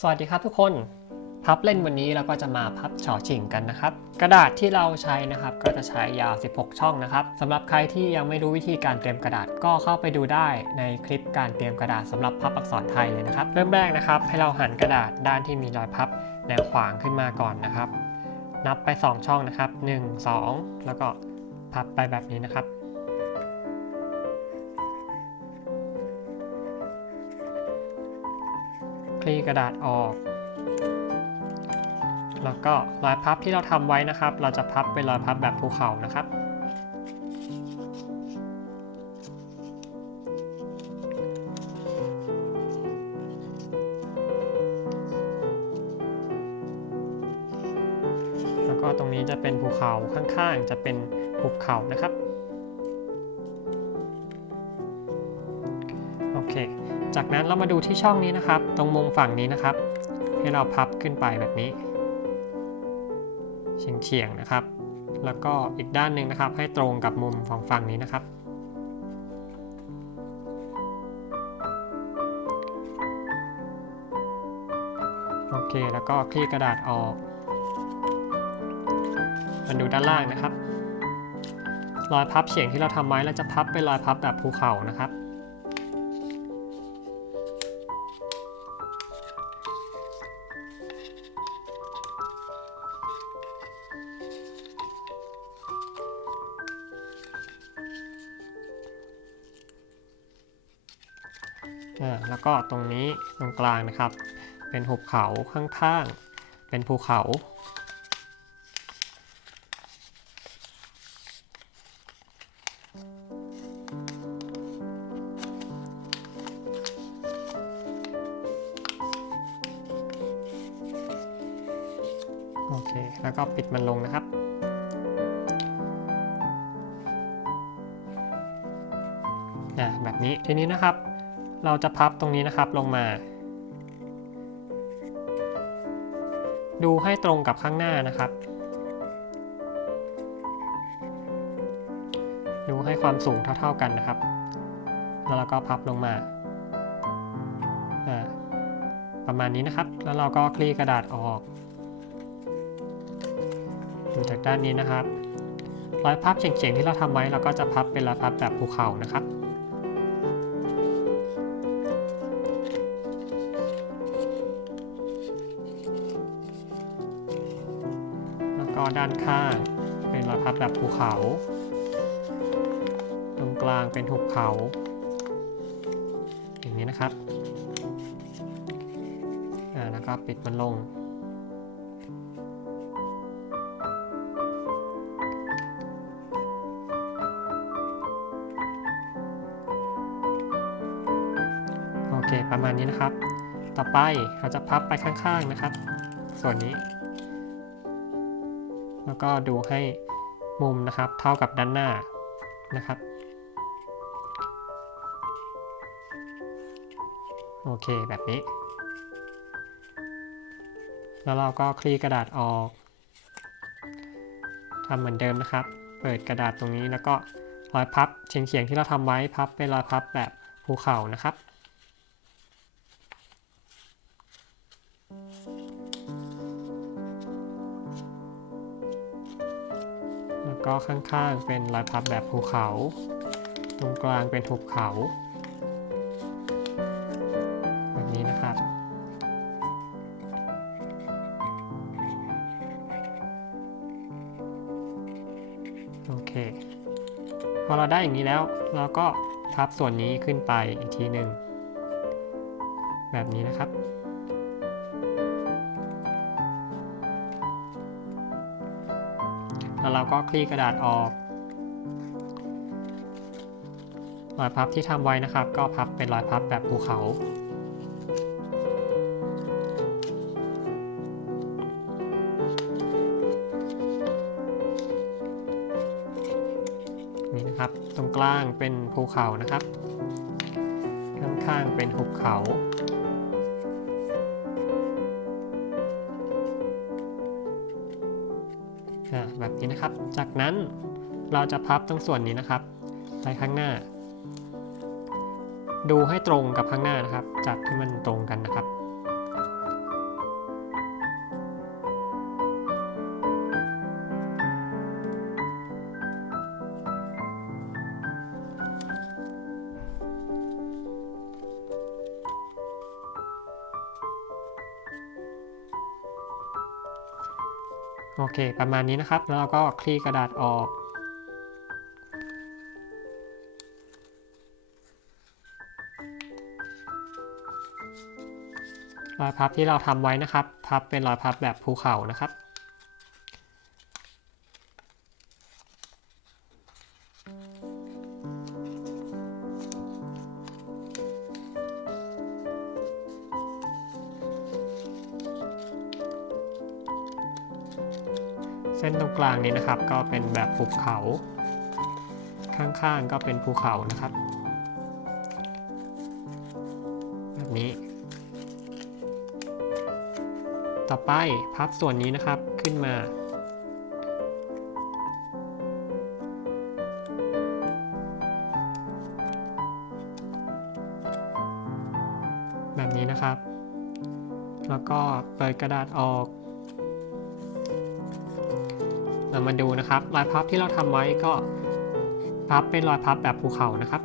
สวัสดีครับทุกคนพับเล่นวันนี้เราก็จะมาพับฉอชิงกันนะครับ กระดาษที่เราใช้นะครับก็จะใช้ยาว 16 ช่องนะครับสำหรับใครที่ยังไม่รู้วิธีการเตรียมกระดาษก็เข้าไปดูได้ในคลิปการเตรียมกระดาษสำหรับพับอักษรไทยเลยนะครับ เริ่มแรกนะครับ ให้เราหันกระดาษด้านที่มีรอยพับแนวขวางขึ้นมาก่อนนะครับ นับไป 2 ช่องนะครับ 1 2 แล้วก็พับไปแบบนี้นะครับ คลี่กระดาษออก แล้วก็รอยพับที่เราทำไว้นะครับ เราจะพับเป็นรอยพับแบบภูเขานะครับแล้วก็ตรงนี้จะเป็นภูเขาข้างๆ จะเป็นหุบเขานะครับ จากนั้นเรามาดูที่ช่องนี้นะครับ ตรงมุมฝั่งนี้นะครับ ให้เราพับขึ้นไปแบบนี้เฉียงๆนะครับ แล้วก็อีกด้านหนึ่งนะครับ ให้ตรงกับมุมของฝั่งนี้นะครับ โอเค แล้วก็คลี่กระดาษออกมาดูด้านล่างนะครับ รอยพับเฉียงที่เราทำไว้เราจะพับเป็นรอยพับแบบภูเขานะครับ อ่าแล้วก็ตรงนี้ตรงกลางนะครับ เป็นหุบเขาข้างๆ เป็นภูเขาโอเค แล้วก็ปิดมันลงนะครับอ่าแบบนี้ทีนี้นะครับ เราจะพับตรงนี้นะครับลงมา ดูให้ตรงกับข้างหน้านะครับ ดูให้ความสูงเท่า ๆกันนะครับ แล้วเราก็พับลงมา ประมาณนี้นะครับ แล้วเราก็คลี่กระดาษออกดูจากด้านนี้นะครับ รอยพับเฉียงๆที่เราทำไว้เราก็จะพับเป็นรอยพับแบบภูเขานะครับ ก็ด้านข้างเป็นรอยพับแบบภูเขา ตรงกลางเป็นหุบเขา อย่างนี้นะครับอ่าแล้วก็ปิดมันลง โอเคประมาณนี้นะครับ ต่อไปเราจะพับไปข้างๆนะครับ ส่วนนี้ แล้วก็ดูให้มุมนะครับเท่ากับด้านหน้านะครับ โอเคแบบนี้ แล้วเราก็คลี่กระดาษออกทำเหมือนเดิมนะครับ เปิดกระดาษตรงนี้แล้วก็รอยพับเฉียงๆที่เราทำไว้พับเป็นรอยพับแบบภูเขานะครับ ก็ข้างๆเป็นรอยพับแบบภูเขา ตรงกลางเป็นหุบเขา แบบนี้นะครับ โอเค พอเราได้อย่างนี้แล้ว เราก็พับส่วนนี้ขึ้นไปอีกทีหนึ่ง แบบนี้นะครับ แล้วเราก็คลี่กระดาษออกรอยพับที่ทำไว้นะครับ ก็พับเป็นรอยพับแบบภูเขา นี่นะครับ ตรงกลางเป็นภูเขานะครับ ข้างๆเป็นหุบเขาอ่า แบบนี้นะครับ จากนั้นเราจะพับตรงส่วนนี้นะครับ ไปข้างหน้า ดูให้ตรงกับข้างหน้านะครับ จัดให้มันตรงกันนะครับ โอเค ประมาณนี้นะครับ แล้วเราก็คลี่กระดาษออก รอยพับที่เราทำไว้นะครับ พับเป็นรอยพับแบบภูเขานะครับ ส้นตรงกลางนี้นะครับ ก็เป็นแบบภูเขา ข้างๆก็เป็นภูเขานะครับ แบบนี้ ต่อไปพับส่วนนี้นะครับขึ้นมาแบบนี้นะครับ แล้วก็เปิดกระดาษออก มาดูนะครับ รอยพับที่เราทำไว้ก็พับเป็นรอยพับแบบภูเขานะครับ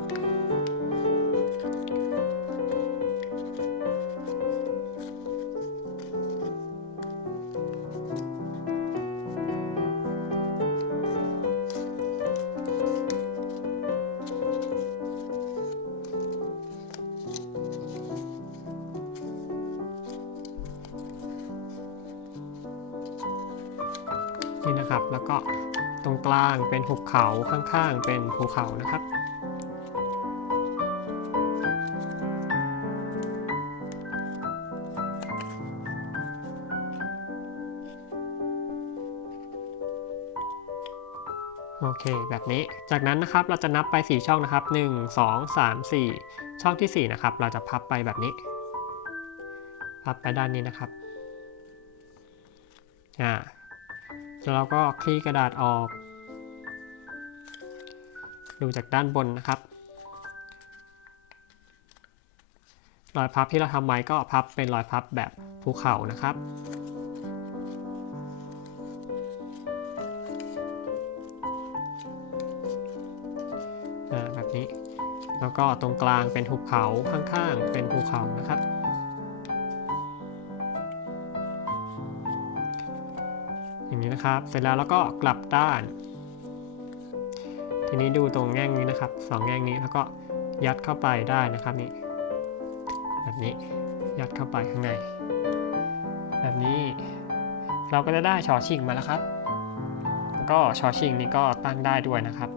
นี่นะครับ แล้วก็ตรงกลางเป็นหุบเขาข้างๆ เป็นภูเขานะครับ โอเค แบบนี้ จากนั้นนะครับเราจะนับไป 4 ช่องนะครับ 1 2 3 4 ช่องทีสี่4 นะครับ เราจะพับไปแบบนี้ พับไปด้านนี้นะครับ อ่า แล้วเราก็คลี่กระดาษออก ดูจากด้านบนนะครับ รอยพับที่เราทำไว้ก็พับเป็นรอยพับแบบภูเขานะครับแบบนี้ แล้วก็ตรงกลางเป็นหุบเขาข้างๆ เป็นภูเขานะครับ อย่างนี้นะครับ เสร็จแล้วเราก็กลับด้าน ทีนี้ดูตรงแง่งนี้นะครับสองแง่งนี้แล้วก็ยัดเข้าไปได้นะครับนี่แบบนี้ยัดเข้าไปข้างใน แบบนี้เราก็จะได้ชอชิงมาแล้วครับ ก็ชอชิงนี้ก็ตั้งได้ด้วยนะครับ